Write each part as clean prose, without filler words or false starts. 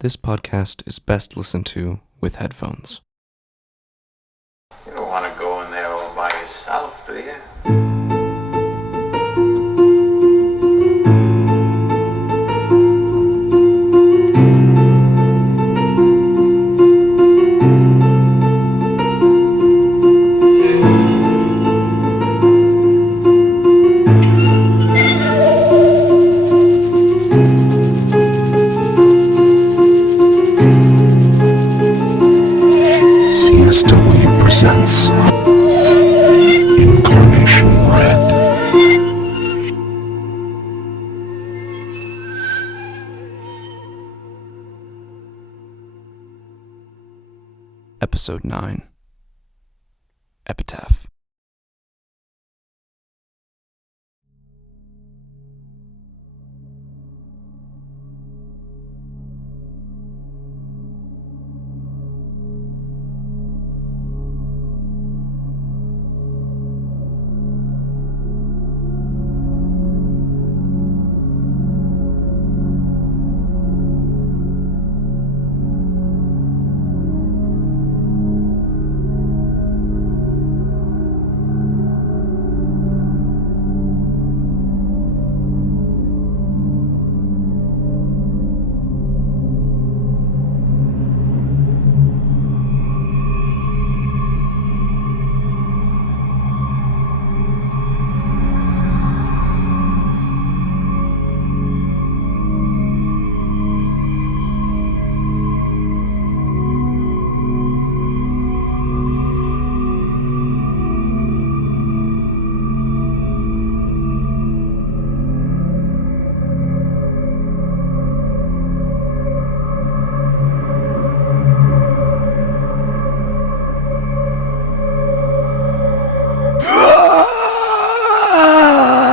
This podcast is best listened to with headphones. You don't want to go in there all by yourself, do you? C.s.w presents Incarnation Red. Episode 9. Epitaph.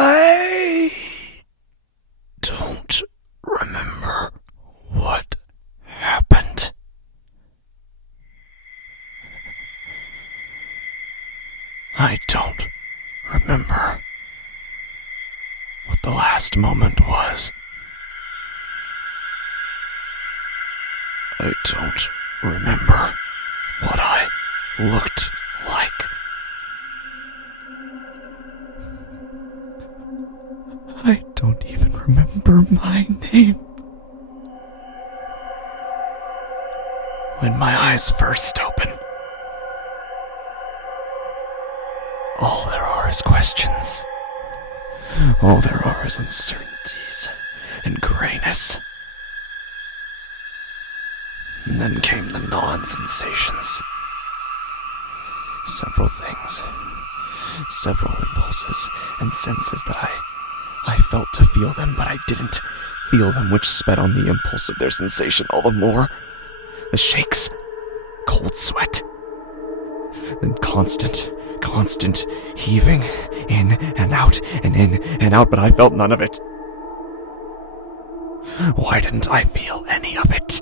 I don't remember what happened. I don't remember what the last moment was. I don't remember what I looked like. I don't even remember my name. When my eyes first open, all there are is questions. All there are is uncertainties and grayness. And then came the non-sensations. Several things, several impulses and senses that I felt to feel them, but I didn't feel them, which sped on the impulse of their sensation all the more. The shakes, cold sweat, then constant heaving, in and out, and in and out, but I felt none of it. Why didn't I feel any of it?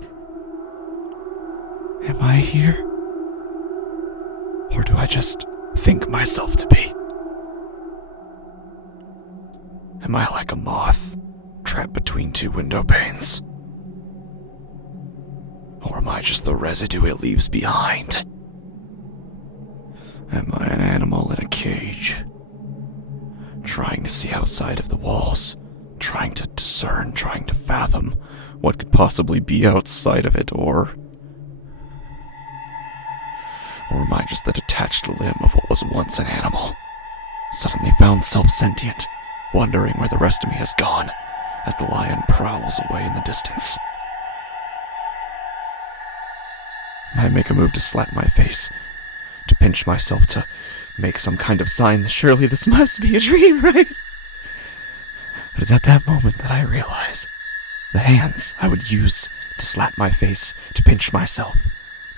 Am I here? Or do I just think myself to be? Am I like a moth, trapped between two window panes? Or am I just the residue it leaves behind? Am I an animal in a cage, trying to see outside of the walls, trying to discern, trying to fathom what could possibly be outside of it, or am I just the detached limb of what was once an animal, suddenly found self-sentient, wondering where the rest of me has gone, as the lion prowls away in the distance? I make a move to slap my face, to pinch myself, to make some kind of sign that surely this must be a dream, right? But it's at that moment that I realize the hands I would use to slap my face, to pinch myself,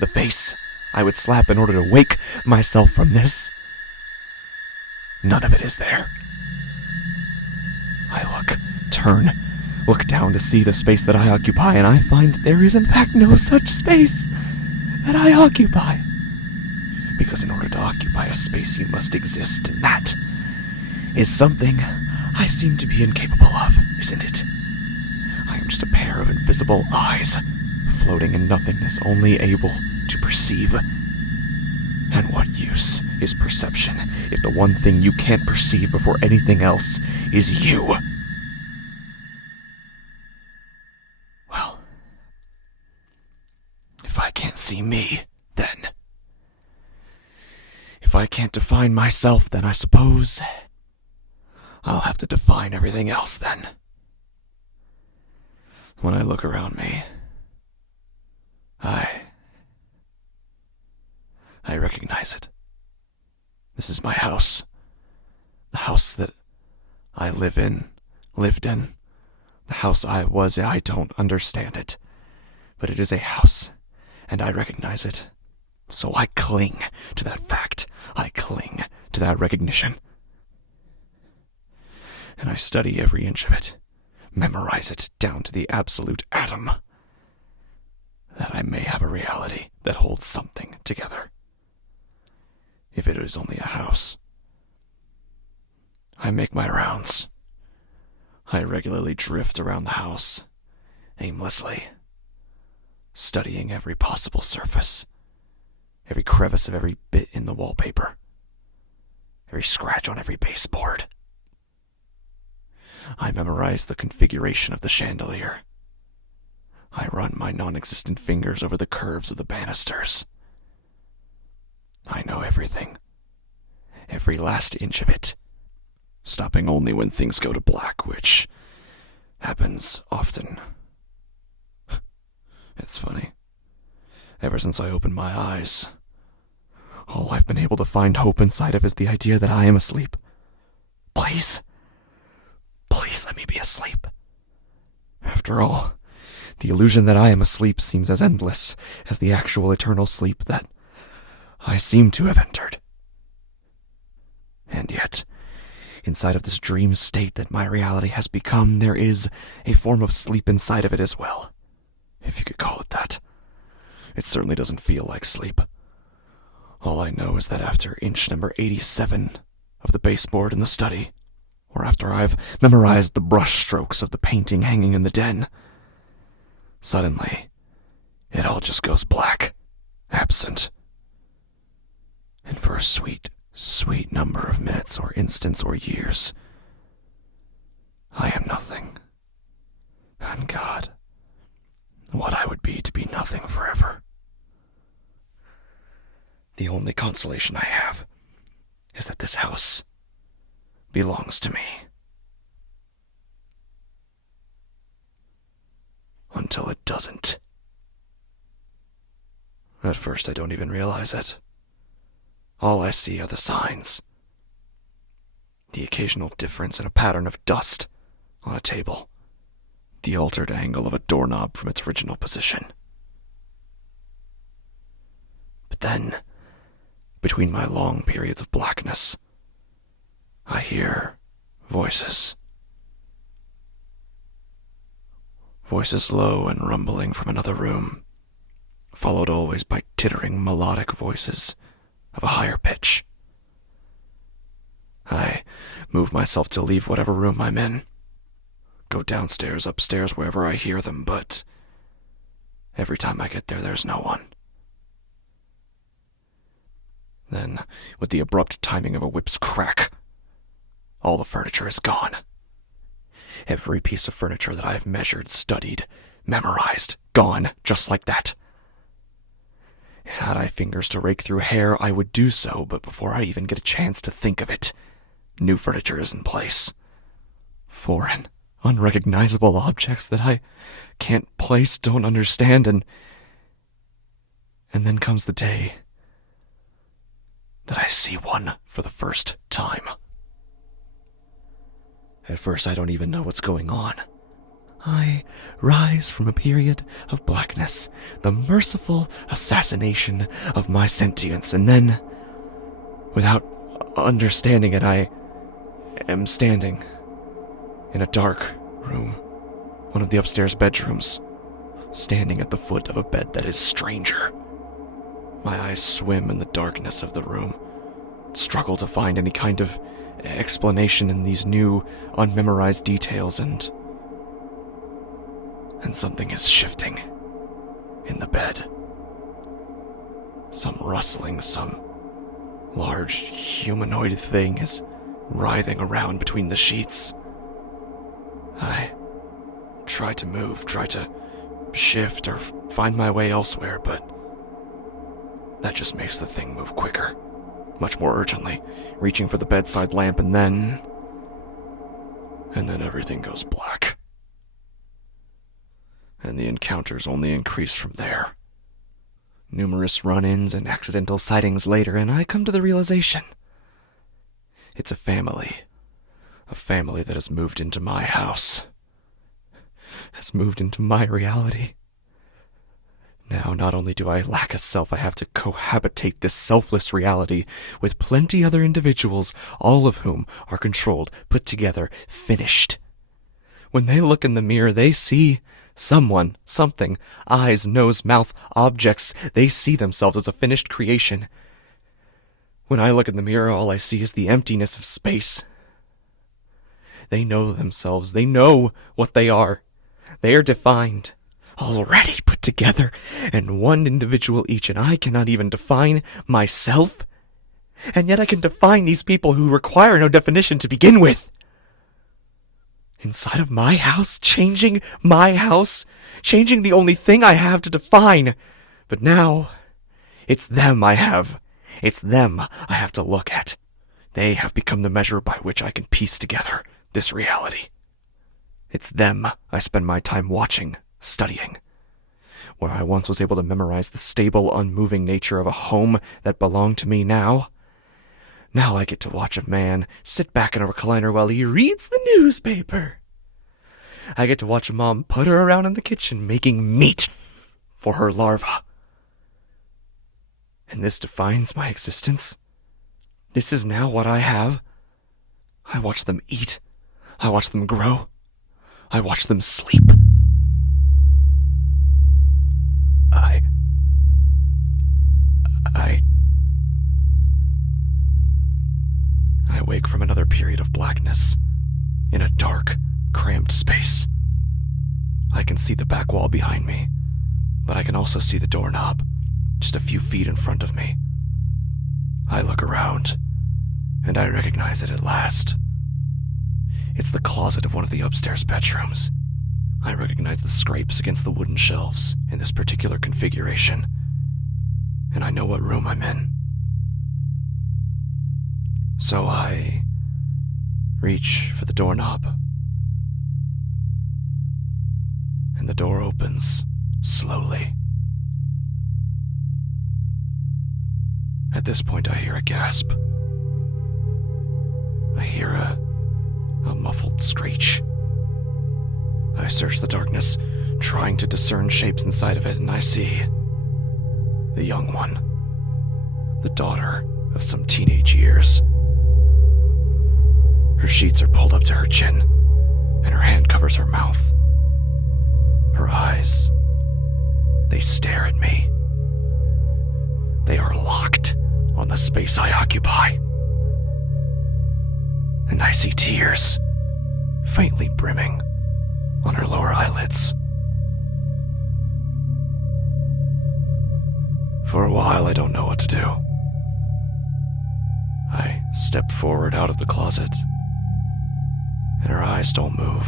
the face I would slap in order to wake myself from this, none of it is there. I look down to see the space that I occupy, and I find that there is in fact no such space that I occupy. Because in order to occupy a space, you must exist, and that is something I seem to be incapable of, isn't it? I am just a pair of invisible eyes, floating in nothingness, only able to perceive. And what use is perception if the one thing you can't perceive before anything else is you? Well, if I can't see me, then... if I can't define myself, then I suppose I'll have to define everything else then. When I look around me, I recognize it. This is my house. The house that I lived in. The house I was. I don't understand it. But it is a house, and I recognize it. So I cling to that fact. I cling to that recognition. And I study every inch of it, memorize it down to the absolute atom, that I may have a reality that holds something together. If it is only a house. I make my rounds. I regularly drift around the house, aimlessly, studying every possible surface, every crevice of every bit in the wallpaper, every scratch on every baseboard. I memorize the configuration of the chandelier. I run my non-existent fingers over the curves of the banisters. I know everything. Every last inch of it. Stopping only when things go to black, which happens often. It's funny. Ever since I opened my eyes, all I've been able to find hope inside of is the idea that I am asleep. Please let me be asleep. After all, the illusion that I am asleep seems as endless as the actual eternal sleep that I seem to have entered. And yet, inside of this dream state that my reality has become, there is a form of sleep inside of it as well, if you could call it that. It certainly doesn't feel like sleep. All I know is that after inch number 87 of the baseboard in the study, or after I've memorized the brush strokes of the painting hanging in the den, suddenly, it all just goes black, absent. And for a sweet, sweet number of minutes or instants or years, I am nothing. And God, what I would be to be nothing forever. The only consolation I have is that this house belongs to me. Until it doesn't. At first, I don't even realize it. All I see are the signs. The occasional difference in a pattern of dust on a table. The altered angle of a doorknob from its original position. But then, between my long periods of blackness, I hear voices. Voices low and rumbling from another room, followed always by tittering melodic voices of a higher pitch. I move myself to leave whatever room I'm in, go downstairs, upstairs, wherever I hear them, but every time I get there, there's no one. Then, with the abrupt timing of a whip's crack, all the furniture is gone. Every piece of furniture that I've measured, studied, memorized, gone, just like that. Had I fingers to rake through hair, I would do so, but before I even get a chance to think of it, new furniture is in place. Foreign, unrecognizable objects that I can't place, don't understand, and then comes the day that I see one for the first time. At first, I don't even know what's going on. I rise from a period of blackness, the merciful assassination of my sentience, and then, without understanding it, I am standing in a dark room, one of the upstairs bedrooms, standing at the foot of a bed that is stranger. My eyes swim in the darkness of the room, struggle to find any kind of explanation in these new, unmemorized details, and something is shifting. in the bed. Some rustling, some large humanoid thing is writhing around between the sheets. I try to move, try to shift or find my way elsewhere, but that just makes the thing move quicker, much more urgently, reaching for the bedside lamp, and then everything goes black. And the encounters only increase from there. Numerous run-ins and accidental sightings later, and I come to the realization. It's a family that has moved into my house, has moved into my reality. Now, not only do I lack a self, I have to cohabitate this selfless reality with plenty other individuals, all of whom are controlled, put together, finished. When they look in the mirror, they see someone, something, eyes, nose, mouth, objects. They see themselves as a finished creation. When I look in the mirror, all I see is the emptiness of space. They know themselves. They know what they are. They are defined, already put together, and one individual each, and I cannot even define myself. And yet I can define these people who require no definition to begin with. Inside of my house, changing my house, changing the only thing I have to define. But now, it's them I have. It's them I have to look at. They have become the measure by which I can piece together this reality. It's them I spend my time watching, studying. Where I once was able to memorize the stable, unmoving nature of a home that belonged to me now I get to watch a man sit back in a recliner while he reads the newspaper. I get to watch a mom putter around in the kitchen making meat for her larva. And this defines my existence. This is now what I have. I watch them eat. I watch them grow. I watch them sleep. I wake from another period of blackness, in a dark, cramped space. I can see the back wall behind me, but I can also see the doorknob, just a few feet in front of me. I look around, and I recognize it at last. It's the closet of one of the upstairs bedrooms. I recognize the scrapes against the wooden shelves in this particular configuration, and I know what room I'm in. So I reach for the doorknob, and the door opens slowly. At this point, I hear a gasp. I hear a muffled screech. I search the darkness, trying to discern shapes inside of it, and I see the young one, the daughter of some teenage years. Her sheets are pulled up to her chin, and her hand covers her mouth. Her eyes, they stare at me. They are locked on the space I occupy. And I see tears, faintly brimming on her lower eyelids. For a while, I don't know what to do. I step forward out of the closet, and her eyes don't move.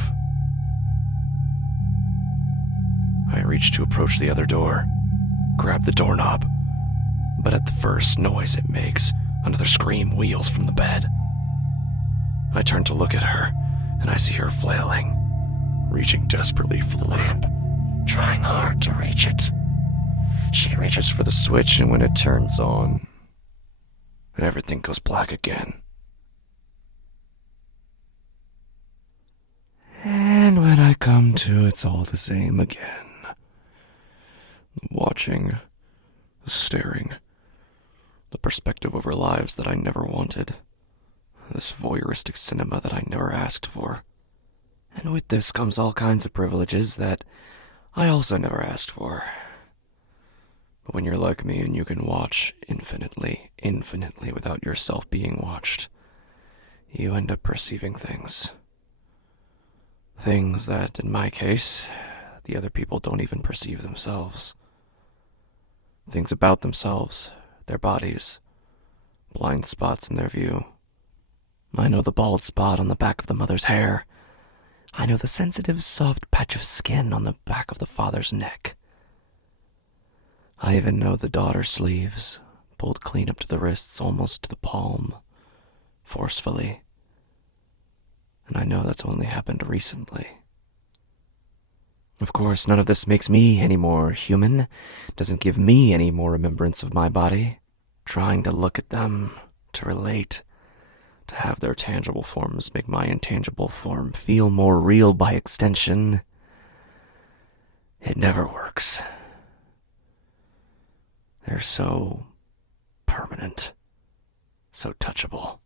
I reach to approach the other door, grab the doorknob, but at the first noise it makes, another scream wheels from the bed. I turn to look at her, and I see her flailing, reaching desperately for the lamp, trying hard to reach it. She reaches for the switch, and when it turns on, everything goes black again. And when I come to, it's all the same again. Watching, staring, the perspective of our lives that I never wanted. This voyeuristic cinema that I never asked for. And with this comes all kinds of privileges that I also never asked for. But when you're like me and you can watch infinitely without yourself being watched, you end up perceiving things. Things that, in my case, the other people don't even perceive themselves. Things about themselves, their bodies, blind spots in their view. I know the bald spot on the back of the mother's hair. I know the sensitive, soft patch of skin on the back of the father's neck. I even know the daughter's sleeves, pulled clean up to the wrists, almost to the palm, forcefully. And I know that's only happened recently. Of course, none of this makes me any more human, doesn't give me any more remembrance of my body. Trying to look at them, to relate, to have their tangible forms make my intangible form feel more real by extension, it never works. They're so permanent, so touchable.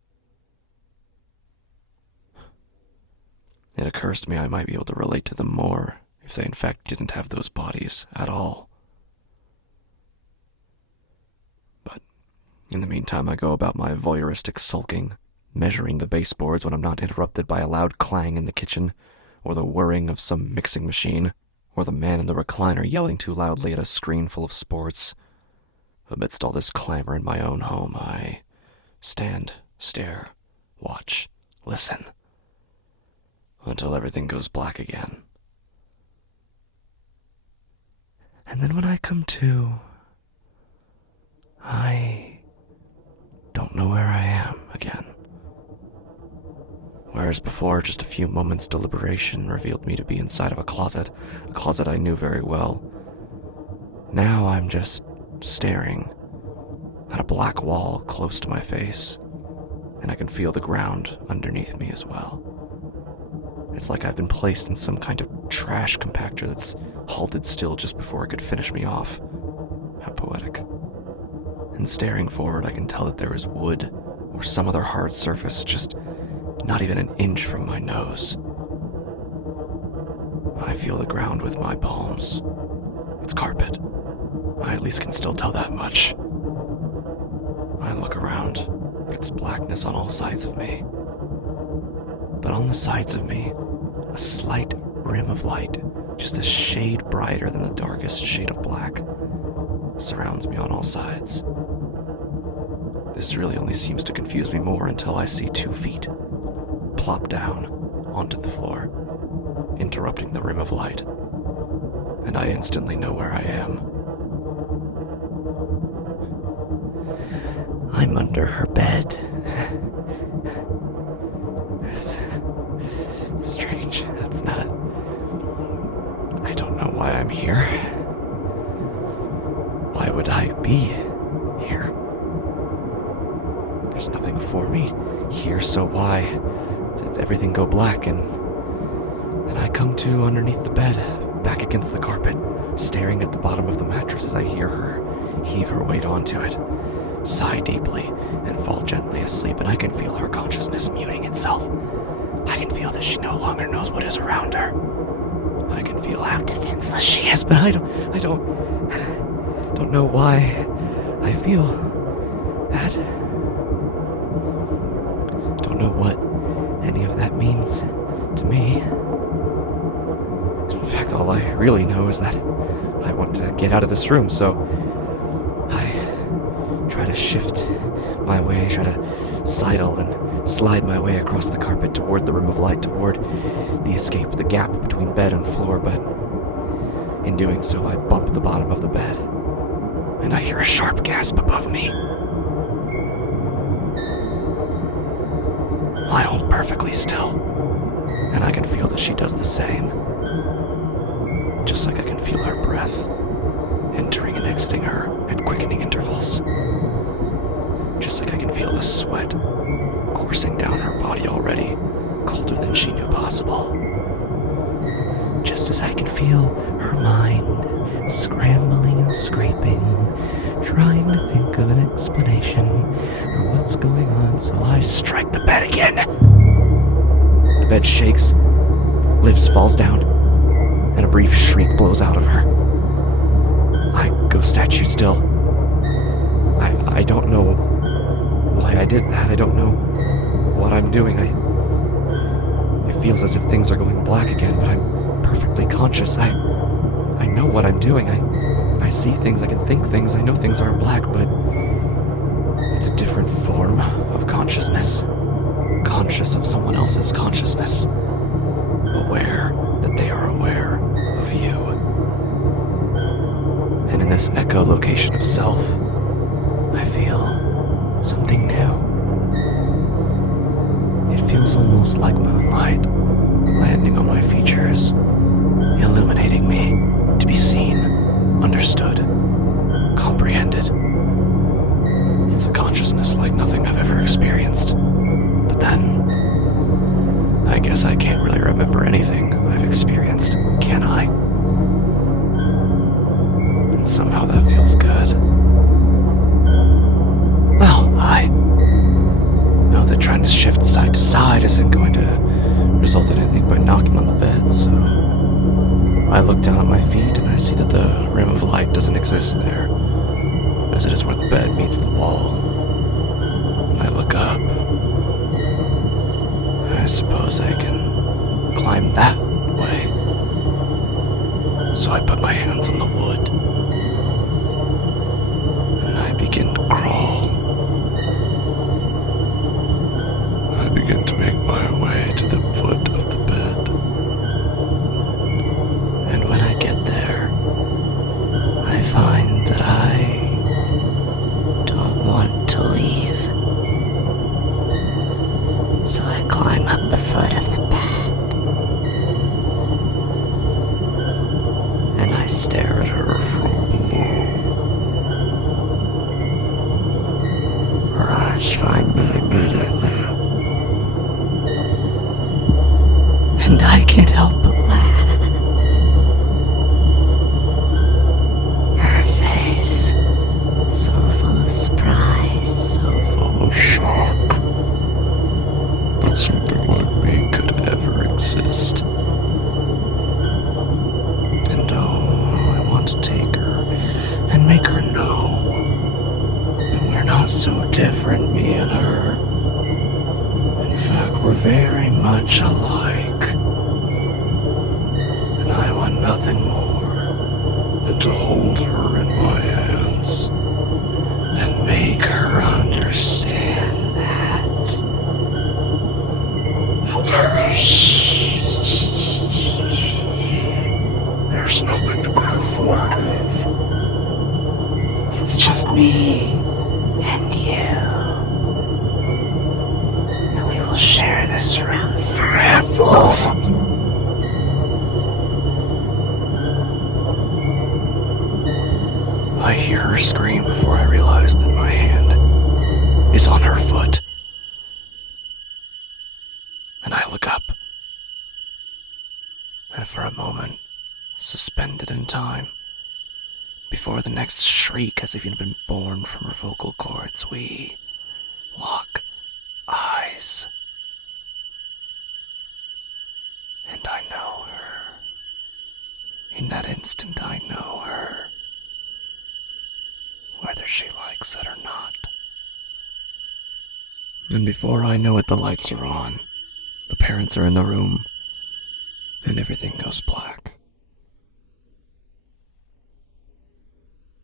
It occurs to me I might be able to relate to them more if they in fact didn't have those bodies at all. But in the meantime, I go about my voyeuristic sulking, measuring the baseboards when I'm not interrupted by a loud clang in the kitchen, or the whirring of some mixing machine, or the man in the recliner yelling too loudly at a screen full of sports. Amidst all this clamor in my own home, I stand, stare, watch, listen, until everything goes black again. And then when I come to, I don't know where I am again. Whereas before, just a few moments' deliberation revealed me to be inside of a closet I knew very well. Now I'm just staring at a black wall close to my face, and I can feel the ground underneath me as well. It's like I've been placed in some kind of trash compactor that's halted still just before it could finish me off. How poetic. And staring forward, I can tell that there is wood or some other hard surface just not even an inch from my nose. I feel the ground with my palms. It's carpet. I at least can still tell that much. I look around. It's blackness on all sides of me. But on the sides of me, a slight rim of light, just a shade brighter than the darkest shade of black, surrounds me on all sides. This really only seems to confuse me more until I see 2 feet plop down onto the floor, interrupting the rim of light, and I instantly know where I am. I'm under her bed. It's strange. That's not... I don't know why I'm here. Why would I be here? There's nothing for me here, so why did everything go black? And then I come to underneath the bed, back against the carpet, staring at the bottom of the mattress as I hear her heave her weight onto it, sigh deeply, and fall gently asleep, and I can feel her consciousness muting itself. I can feel that she no longer knows what is around her. I can feel how defenseless she is, but I don't know why I feel that. Don't know what any of that means to me. In fact, all I really know is that I want to get out of this room, so I try to shift my way, try to sidle and slide my way across the carpet toward the rim of light, toward the escape, the gap between bed and floor, but in doing so, I bump the bottom of the bed, and I hear a sharp gasp above me. I hold perfectly still, and I can feel that she does the same. Just like I can feel her breath entering and exiting her at quickening intervals. Just like I can feel the sweat coursing down her body already, colder than she knew possible. Just as I can feel her mind scrambling and scraping, trying to think of an explanation for what's going on, so I strike the bed again. The bed shakes, lifts, falls down, and a brief shriek blows out of her. I go statue still. I don't know why I did that. I don't know what I'm doing. It feels as if things are going black again, but I'm perfectly conscious. I know what I'm doing. I I see things, I can think things, I know things aren't black, but it's a different form of consciousness. Conscious of someone else's consciousness. Aware that they are aware of you. And in this echolocation of self, I feel something new. It feels almost like moonlight landing on my features, illuminating me to be seen, understood, comprehended. It's a consciousness like nothing I've ever experienced. But then, I guess I can't really remember anything I've experienced, can I? And somehow that feels good. Well, I know that trying to shift side to side isn't going to result in anything but knocking on the bed, so I look down at my feet and I see that the rim of light doesn't exist there, as it is where the bed meets the wall. And I look up. I suppose I can climb that way. So I put my hands on the wood, and I begin to crawl. I begin to make my way to the foot of the bed. And when I get there, I find that I don't want to leave. So I climb up the foot of the bed. And I stare at her from below. Her eyes find me immediately. And I can't help but laugh. Her face, so full of surprise, so full of shock that something like me could ever exist. And oh, I want to take her and make her know that we're not so different, me and her. In fact, we're very much alike. And I want nothing more than to hold her in my hands and make her understand that. Tell her, shh. There's nothing to be afraid of. It's just me and you. And we will share this room forever. I hear her scream before I realize that my hand is on her foot. And I look up. And for a moment, suspended in time, before the next shriek has even been born from her vocal cords, we lock eyes. And I know her. In that instant, I know her. Whether she likes it or not. And before I know it, the lights are on. The parents are in the room. And everything goes black.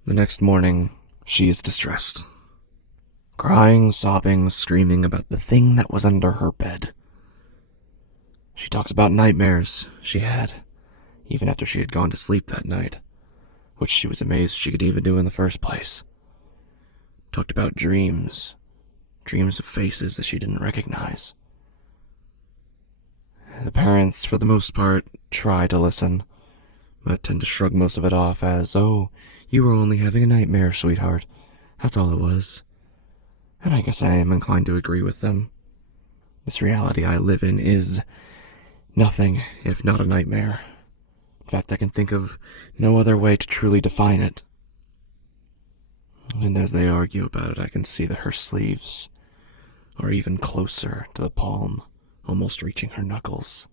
The next morning, she is distressed. Crying, sobbing, screaming about the thing that was under her bed. She talks about nightmares she had, even after she had gone to sleep that night, which she was amazed she could even do in the first place. Talked about dreams of faces that she didn't recognize. The parents, for the most part, try to listen, but tend to shrug most of it off as, "Oh, you were only having a nightmare, sweetheart. That's all it was." And I guess I am inclined to agree with them. This reality I live in is nothing if not a nightmare. In fact, I can think of no other way to truly define it. And as they argue about it, I can see that her sleeves are even closer to the palm, almost reaching her knuckles.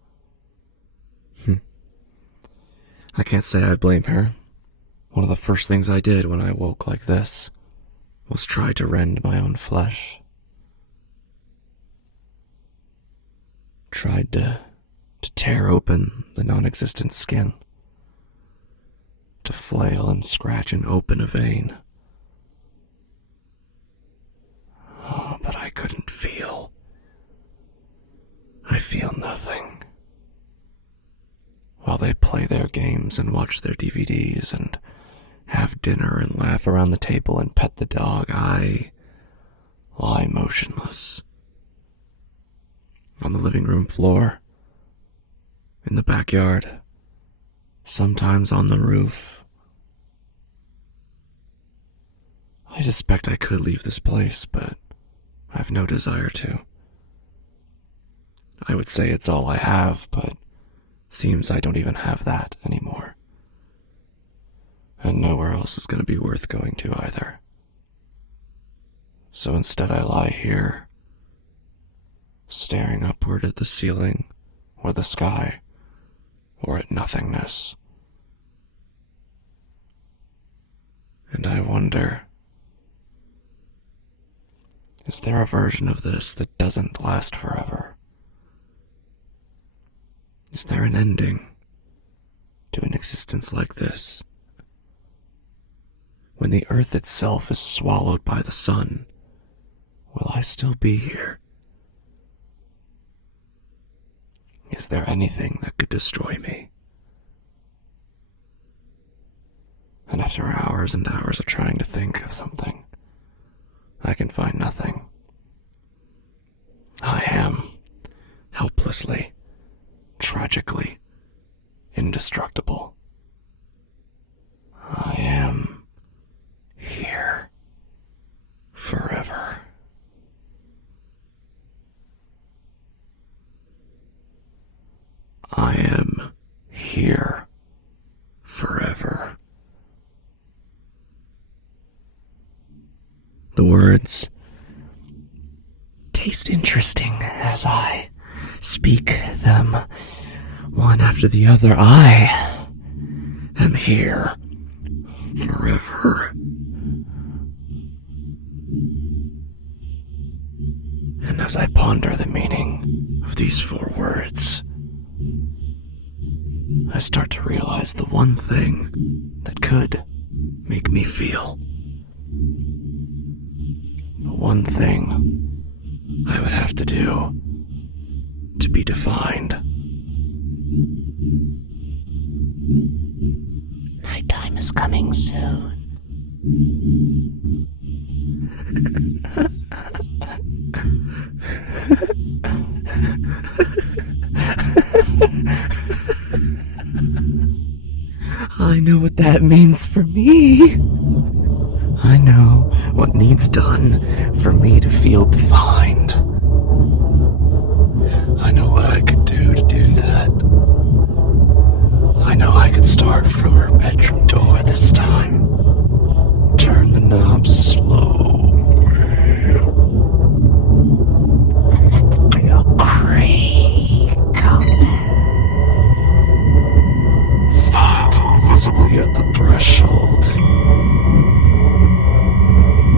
I can't say I blame her. One of the first things I did when I woke like this was try to rend my own flesh. Tried to tear open the non-existent skin. to flail and scratch and open a vein. Oh, but I couldn't feel. I feel nothing. While they play their games and watch their DVDs and have dinner and laugh around the table and pet the dog, I lie motionless. On the living room floor, in the backyard, sometimes on the roof. I suspect I could leave this place, but I have no desire to. I would say it's all I have, but seems I don't even have that anymore. And nowhere else is going to be worth going to either. So instead I lie here, staring upward at the ceiling, or the sky, or at nothingness. And I wonder, is there a version of this that doesn't last forever? Is there an ending to an existence like this? When the earth itself is swallowed by the sun, will I still be here? Is there anything that could destroy me? And after hours and hours of trying to think of something, I can find nothing. I am, helplessly, tragically, indestructible. I am here forever. I am here forever. The words taste interesting as I speak them one after the other. I am here forever. And as I ponder the meaning of these 4 words, I start to realize the one thing that could make me feel. The one thing I would have to do to be defined. Nighttime is coming soon. I know what that means for me. I know what needs done for me to feel defined. I know what I could do to do that. I know I could start from her bedroom door this time. Turn the knob slowly. And let the bell creak open. Stop visibly at the threshold.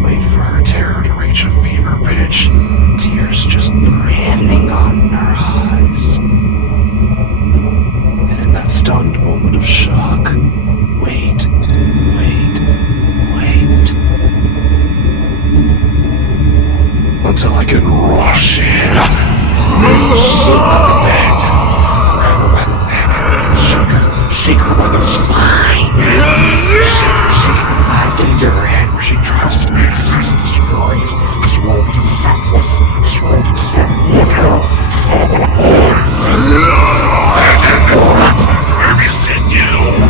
Wait for her terror to reach a fever pitch. Tears just brimming on her eyes. And in that stunned moment of shock, wait. Until I can rush in. Sheets of the bed. Grab her by the neck. Shake her by the spine. Shake inside, get into her head where she tries to make sense of this world. This world that is senseless. This world that does not want her. To follow orders. I can go for every sinew.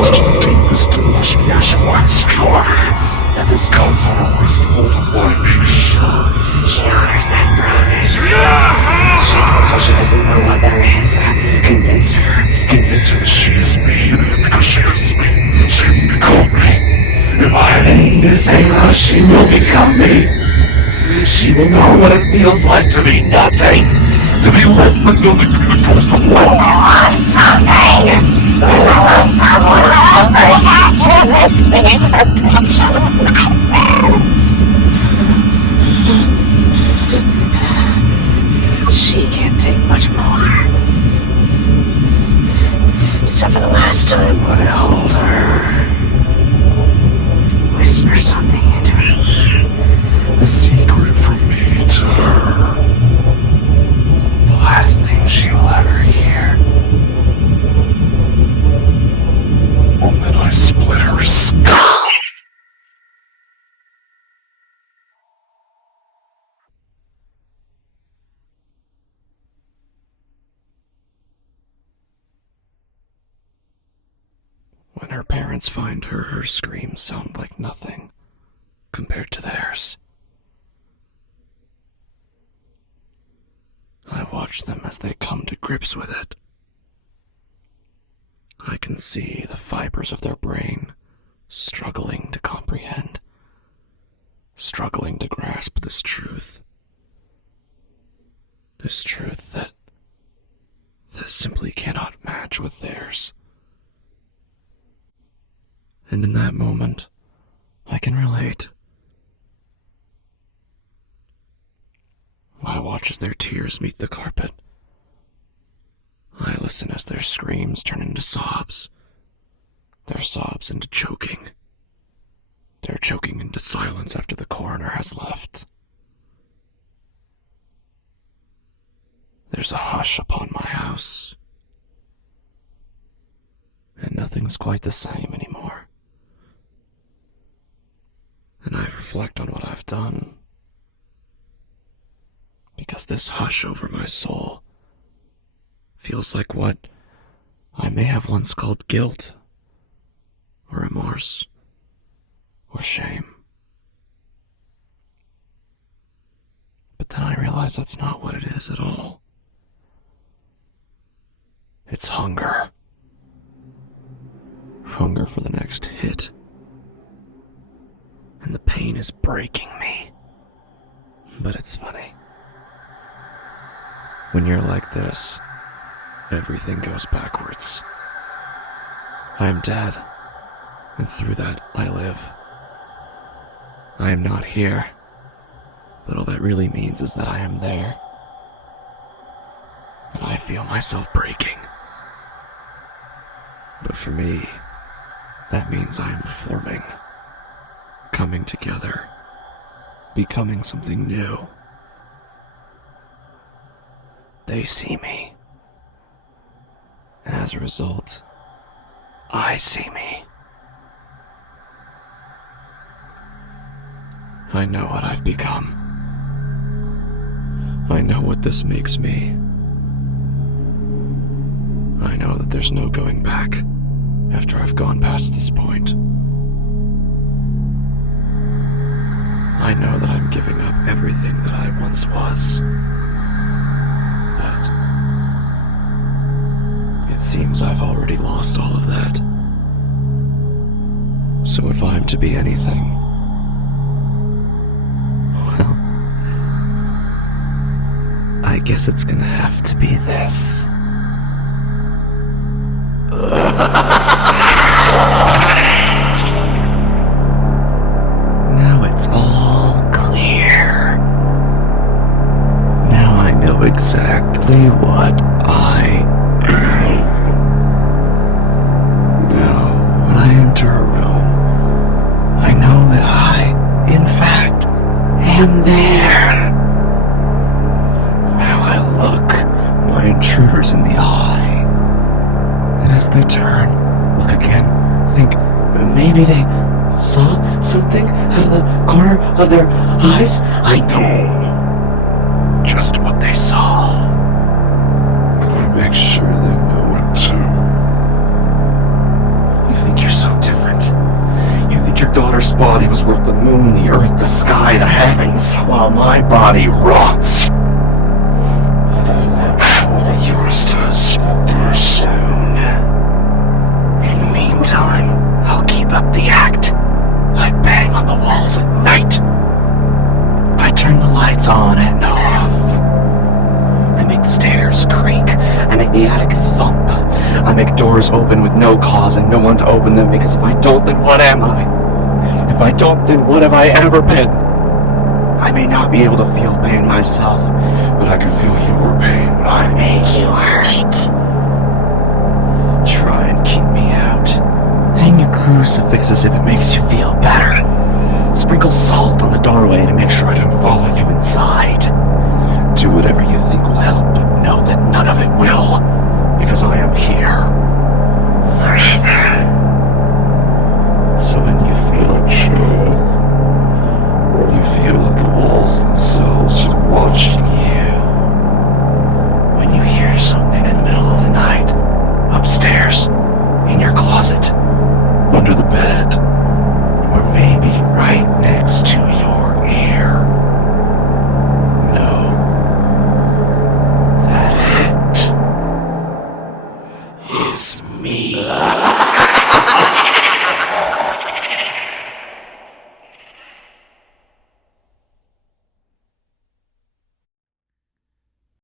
It's the deepest and most worthwhile story. And this cuts on her wrist multiply, make sure she honors that promise. She knows till she doesn't know what there is. Convince her that she is me, because she is me. She will become me. If I have anything to say about her, she will become me. She will know what it feels like to be nothing, to be less than nothing, to be the ghost of war. Something. Someone will bring her to this fever pitch of nightmares. She can't take much more. except for the last time I hold her. Whisper something into her ear. A secret from me to her. The last thing she will ever hear. And then I split her skull. When her parents find her, her screams sound like nothing compared to theirs. I watch them as they come to grips with it. I can see the fibers of their brain struggling to comprehend, struggling to grasp this truth. This truth that simply cannot match with theirs. And in that moment, I can relate. I watch as their tears meet the carpet. I listen as their screams turn into sobs, their sobs into choking, their choking into silence after the coroner has left. There's a hush upon my house, and nothing's quite the same anymore. And I reflect on what I've done, because this hush over my soul feels like what I may have once called guilt, or remorse, or shame. But then I realize that's not what it is at all. It's hunger. Hunger for the next hit. And the pain is breaking me. But it's funny. When you're like this, everything goes backwards. I am dead, and through that I live. I am not here, but all that really means is that I am there. And I feel myself breaking. But for me, that means I am forming, coming together, becoming something new. They see me. And as a result, I see me. I know what I've become. I know what this makes me. I know that there's no going back after I've gone past this point. I know that I'm giving up everything that I once was. But it seems I've already lost all of that. So if I'm to be anything, well, I guess it's gonna have to be this. Now it's all clear. Now I know exactly what I am. Now, when I enter a room, I know that I, in fact, am there. Now I look my intruders in the eye. And as they turn, look again, think maybe they saw something out of the corner of their eyes. I know just what they saw. I make sure they know it too. You think you're so different. You think your daughter's body was worth the moon, the earth, the sky, the heavens, while my body rots. Yours does soon. In the meantime, I'll keep up the act. I bang on the walls at night. I turn the lights on and off. I make the stairs creak. I make the attic thump. I make doors open with no cause and no one to open them, because if I don't, then what am I? If I don't, then what have I ever been? I may not be able to feel pain myself, but I can feel your pain when I make you hurt. Try Hang your crucifixes if it makes you feel better. Sprinkle salt on the doorway to make sure I don't follow you inside. Do whatever you think will help, but know that none of it will, because I am here. Forever. So when you feel a chill, or you feel like the walls themselves are watching you, when you hear something in the middle of the night, upstairs, in your closet, under the bed, or maybe